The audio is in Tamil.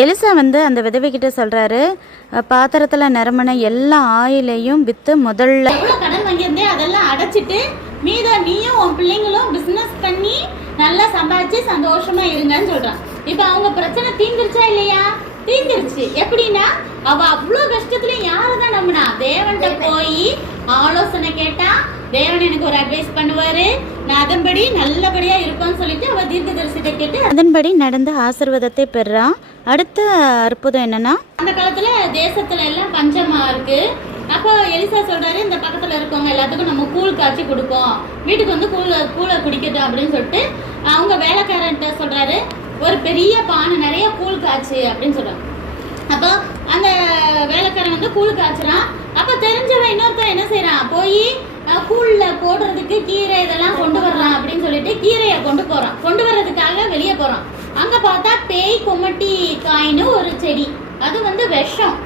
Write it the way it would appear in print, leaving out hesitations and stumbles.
எலிசா அந்த விதவைகிட்ட சொல்கிறாரு, பாத்திரத்தில் நிரம்பின எல்லா ஆயிலையும் விற்று முதல்ல கடன் வாங்கியிருந்தே அதெல்லாம் அடைச்சிட்டு மீத நீயும் உன் பிள்ளைங்களும் பிஸ்னஸ் பண்ணி நல்லா சம்பாதிச்சு சந்தோஷமா இருங்கன்னு சொல்றான். இப்ப அவங்க பிரச்சனை தீந்துருச்சா இல்லையா? தீந்துருச்சு. எப்படின்னா அவ அவ்வளோ கஷ்டத்துலயும் யாரதான் நம்பினா? தேவன்கிட்ட போய் ஆலோசனை கேட்டா தேவன் எனக்கு ஒரு அட்வைஸ் பண்ணுவாரு, நான் அதன்படி நல்லபடியா இருப்பேன்னு சொல்லிட்டு அவ தீர்க்கதரிசிட்ட கேட்டு அதன்படி நடந்த ஆசீர்வாதத்தை பெறா. அடுத்த அற்புதம் என்னன்னா, அந்த காலத்துல தேசத்துல எல்லாம் பஞ்சமா இருக்கு. அப்போ எலிசா சொல்றாரு, இந்த பக்கத்துல இருக்கவங்க எல்லாத்துக்கும் நம்ம கூழ் காய்ச்சி கொடுப்போம், வீட்டுக்கு வந்து கூழை குடிக்கட்டும் அப்படின்னு சொல்லிட்டு அவங்க வேலைக்காரன்ட்ட சொல்றாரு, ஒரு பெரிய பானை நிறைய கூழ் காய்ச்சு அப்படின்னு சொல்றாங்க. அப்போ அந்த வேலைக்காரன் வந்து கூழ் காய்ச்சுறான். அப்ப தெரிஞ்சவன் இன்னொருத்தன் என்ன செய்யறான், போய் கூழ்ல போடுறதுக்கு கீரை இதெல்லாம் கொண்டு வரலாம் அப்படின்னு சொல்லிட்டு கீரையை கொண்டு வர்றதுக்காக வெளியே போறான். அங்க பார்த்தா பேய் கொமட்டி காயின்னு ஒரு செடி, அது வந்து விஷம்.